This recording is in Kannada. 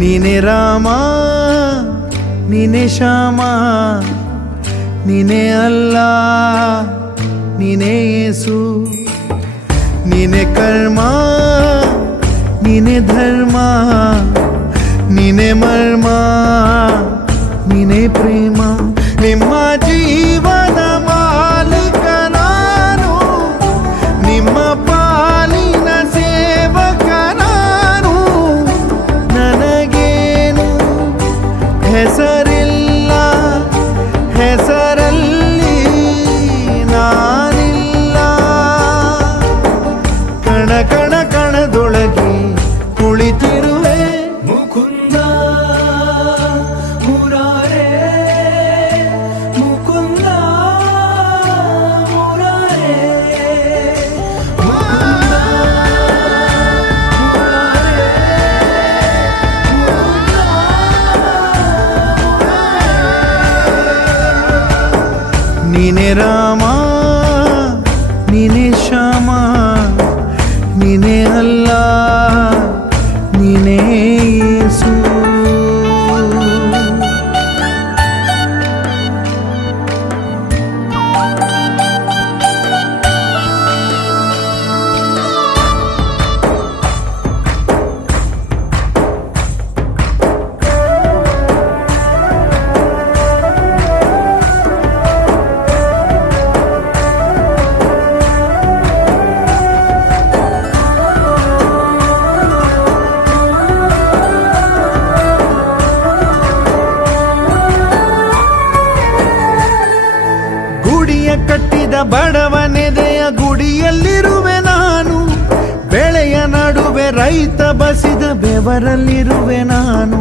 ನೀನೆ ರಾಮ ನೀನೆ ಶ್ಯಾಮ ನೀನೆ ಅಲ್ಲ ನೀನೆ ಯೇಸು ನೀನೆ ಕರ್ಮ ನೀನೆ ಧರ್ಮ ನೀನೆ ಮರ್ಮ ನೀನೆ ಪ್ರೇಮ ನಿಮ್ಮ ಜೀವನ ಮಾಲೀಕ ನಾನು ನಿಮ್ಮ ಪಾಲಿನ ಸೇವಕ ನಾನು ನನಗೇನು ಹೆಸರಿಲ್ಲ ಹೆಸರಲ್ಲಿ ನಾನಿಲ್ಲ ಕಣ ಕಣ ಕಣದೊಳಗೆ ಕುಳಿತಿರುವೆ ಮುಕುಂದ ಮುರಾರೇ ಮುಕುಂದ ಮುರಾರೇ ಮುಕುಂದ ನೀನೆ ರಾಮ ನೀನೆ ಶ್ಯಾಮ ನೀನೆ ಅಲ್ಲ ನೀನೇ ಯೇಸು ಗುಡಿಯ ಕಟ್ಟಿದ ಬಡವನೆದೆಯ ಗುಡಿಯಲ್ಲಿರುವೆ ನಾನು ಬೆಳೆಯ ನಡುವೆ ರೈತ ಬಸಿದ ಬೆವರಲ್ಲಿರುವೆ ನಾನು